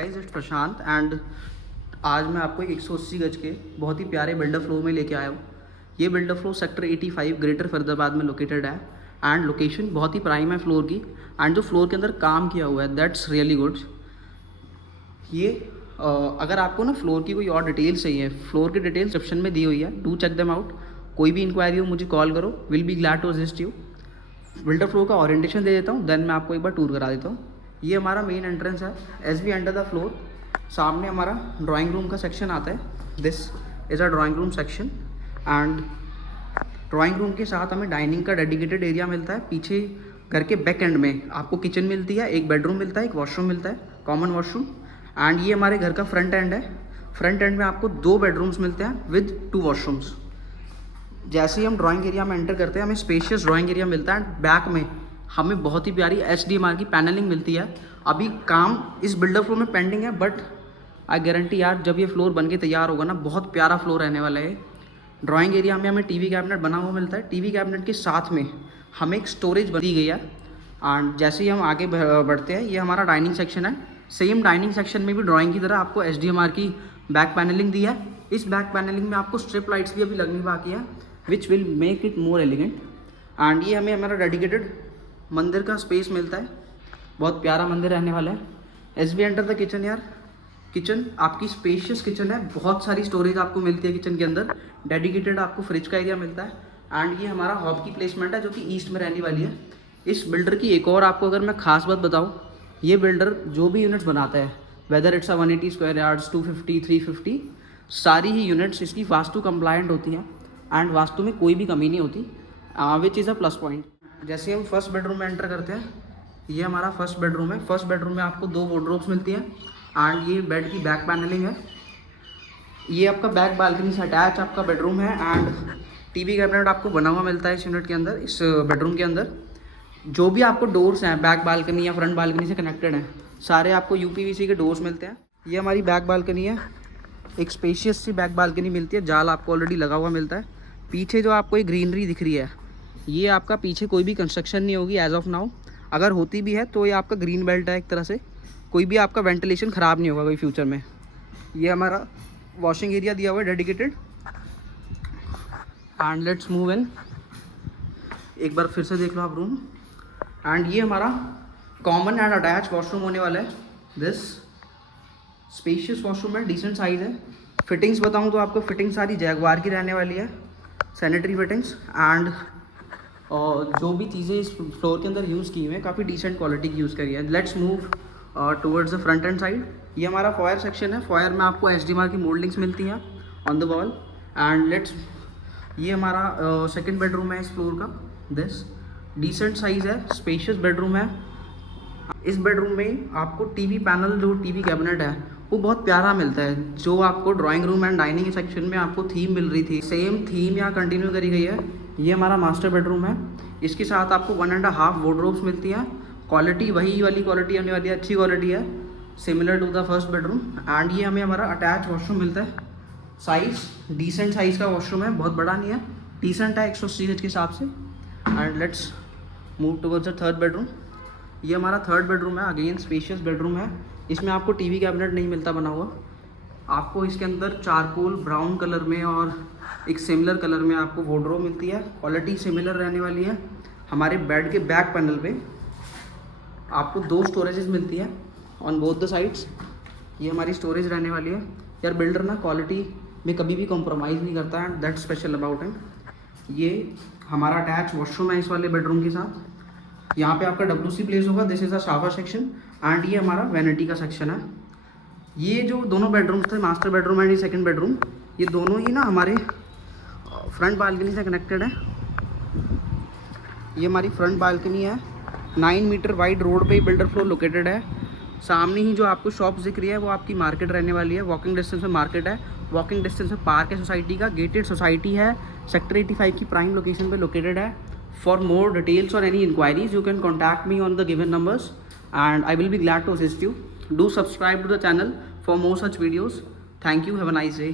Guys it's Prashant and आज मैं आपको एक 180 गज के बहुत ही प्यारे बिल्डर फ्लो में लेके आया हूँ। ये builder flow sector 85 greater Faridabad में लोकेटेड है एंड लोकेशन बहुत ही प्राइम है फ्लोर की। एंड जो फ्लोर के अंदर काम किया हुआ है दैट्स रियली गुड। ये अगर आपको ना फ्लोर की कोई और डिटेल्स चाहिए, फ्लोर की डिटेल्स डिस्क्रिप्शन में दी हुई है, डू चेक देम आउट। कोई भी इंक्वायरी हो मुझे कॉल करो, will be glad to assist you. Builder floor का ओरिएंटेशन दे देता हूँ, देन मैं आपको एक बार टूर करा देता हूँ। ये हमारा मेन एंट्रेंस है। As we enter the floor, सामने हमारा ड्राइंग रूम का सेक्शन आता है। This is a drawing room section and drawing room के साथ हमें डाइनिंग का डेडिकेटेड एरिया मिलता है। पीछे घर के बैक एंड में आपको किचन मिलती है, एक बेडरूम मिलता है, एक वॉशरूम मिलता है, कॉमन वॉशरूम। एंड ये हमारे घर का फ्रंट एंड है। फ्रंट एंड में आपको 2 बेडरूम्स मिलते हैं विद 2 वॉशरूम्स। जैसे ही हम ड्राइंग एरिया में एंटर करते हैं हमें स्पेशियस ड्राइंग एरिया मिलता है। बैक में हमें बहुत ही प्यारी HDMR की पैनलिंग मिलती है। अभी काम इस बिल्डर फ्लोर में पेंडिंग है, बट आई गारंटी यार जब ये फ्लोर बन के तैयार होगा ना, बहुत प्यारा फ्लोर रहने वाला है। ड्राइंग एरिया में हमें टीवी कैबिनेट बना हुआ मिलता है। टीवी कैबिनेट के साथ में हमें एक स्टोरेज दी गई है। एंड जैसे ही हम आगे बढ़ते हैं, ये हमारा डाइनिंग सेक्शन है। सेम डाइनिंग सेक्शन में भी ड्राइंग की तरह आपको HDMR की बैक पैनलिंग दी है। इस बैक पैनलिंग में आपको स्ट्रिप लाइट्स भी अभी लगनी बाकी है, which will make it more elegant. And ये हमें हमारा डेडिकेटेड मंदिर का स्पेस मिलता है। बहुत प्यारा मंदिर रहने वाला है। As we enter the kitchen यार, किचन आपकी स्पेशियस किचन है। बहुत सारी स्टोरेज आपको मिलती है किचन के अंदर। डेडिकेटेड आपको फ्रिज का एरिया मिलता है। एंड ये हमारा हॉब की प्लेसमेंट है जो कि ईस्ट में रहने वाली है। इस बिल्डर की एक और आपको अगर मैं खास बात बताऊँ, ये बिल्डर जो भी यूनिट्स बनाता है, वेदर इट्स 180 स्क्वायर यार्ड्स, 250, 350, सारी ही यूनिट्स इसकी वास्तु कंप्लायंट होती हैं एंड वास्तु में कोई भी कमी नहीं होती, which is a plus point. जैसे हम फर्स्ट बेडरूम में एंटर करते हैं, ये हमारा फर्स्ट बेडरूम है। फर्स्ट बेडरूम में आपको 2 वार्डरोब्स मिलती हैं एंड ये बेड की बैक पैनलिंग है। ये आपका बैक बालकनी से अटैच आपका बेडरूम है एंड टीवी कैबिनेट आपको बना हुआ मिलता है इस यूनिट के अंदर, इस बेडरूम के अंदर। जो भी आपको डोर्स हैं बैक बालकनी या फ्रंट बालकनी से कनेक्टेड हैं, सारे आपको UPVC के डोर्स मिलते हैं। ये हमारी बैक बालकनी है। एक स्पेशियस सी बैक बालकनी मिलती है। जाल आपको ऑलरेडी लगा हुआ मिलता है। पीछे जो आपको एक ग्रीनरी दिख रही है, ये आपका पीछे कोई भी कंस्ट्रक्शन नहीं होगी एज ऑफ नाउ। अगर होती भी है तो ये आपका ग्रीन बेल्ट है एक तरह से। कोई भी आपका वेंटिलेशन ख़राब नहीं होगा कोई फ्यूचर में। ये हमारा वॉशिंग एरिया दिया हुआ है dedicated. And let's move in. एक बार फिर से देख लो आप रूम। एंड ये हमारा कॉमन एंड अटैच वॉशरूम होने वाला है। दिस स्पेशियस वॉशरूम है, डिसेंट साइज़ है। फिटिंग्स बताऊँ तो आपको फिटिंग सारी जैगवार की रहने वाली है, सैनिटरी फिटिंग्स। एंड जो भी चीज़ें इस फ्लोर के अंदर यूज़ की हुई हैं, काफ़ी डिसेंट क्वालिटी की यूज़ करी है। Let's move towards the front end side. ये हमारा फॉयर सेक्शन है। फॉयर में आपको HDMR की मोल्डिंग्स मिलती हैं on the wall. And let's, ये हमारा सेकंड बेडरूम है इस फ्लोर का। दिस डिसेंट साइज़ है, स्पेशियस बेडरूम है। इस बेडरूम में आपको टीवी पैनल, जो टीवी कैबिनेट है, वो बहुत प्यारा मिलता है। जो आपको drawing room and dining section में आपको थीम मिल रही थी, सेम थीम यहाँ कंटिन्यू करी गई है। ये हमारा मास्टर बेडरूम है। इसके साथ आपको 1.5 वार्डरोब्स मिलती हैं। क्वालिटी वही वाली क्वालिटी होने वाली है, अच्छी क्वालिटी है, similar to the first bedroom. And ये हमें हमारा अटैच वॉशरूम मिलता है। साइज़ डिसेंट साइज़ का वॉशरूम है, बहुत बड़ा नहीं है, डिसेंट है 180 गज के हिसाब से। And let's move towards the third bedroom. ये हमारा थर्ड बेडरूम है। अगेन स्पेशियस बेडरूम है। इसमें आपको टीवी कैबिनेट नहीं मिलता बना हुआ। आपको इसके अंदर चारकोल ब्राउन कलर में और एक सिमिलर कलर में आपको वार्डरोब मिलती है। क्वालिटी सिमिलर रहने वाली है। हमारे बेड के बैक पैनल पे आपको 2 स्टोरेजेस मिलती है ऑन बोथ द साइड्स। ये हमारी स्टोरेज रहने वाली है। यार बिल्डर ना क्वालिटी में कभी भी कॉम्प्रोमाइज़ नहीं करता है, दैट स्पेशल अबाउट हिम। ये हमारा अटैच वॉशरूम है इस वाले बेडरूम के साथ। यहाँ पे आपका WC प्लेस होगा। This is a shower section and ये हमारा वैनिटी का सेक्शन है। ये जो दोनों बेडरूम्स थे, मास्टर बेडरूम एंड ये सेकंड बेडरूम, ये दोनों ही ना हमारे फ्रंट बालकनी से कनेक्टेड है। ये हमारी फ्रंट बालकनी है। 9 मीटर वाइड रोड पे बिल्डर फ्लोर लोकेटेड है। सामने ही जो आपको शॉप्स दिख रही है वो आपकी मार्केट रहने वाली है। वॉकिंग डिस्टेंस में मार्केट है, वॉकिंग डिस्टेंस में पार्क है सोसाइटी का। गेटेड सोसाइटी है, सेक्टर 85 की प्राइम लोकेशन पे लोकेटेड है। फॉर मोर डिटेल्स और any inquiries you can contact me on the given numbers and I will be glad to assist you. Do subscribe to the channel for more such videos. Thank you. Have a nice day.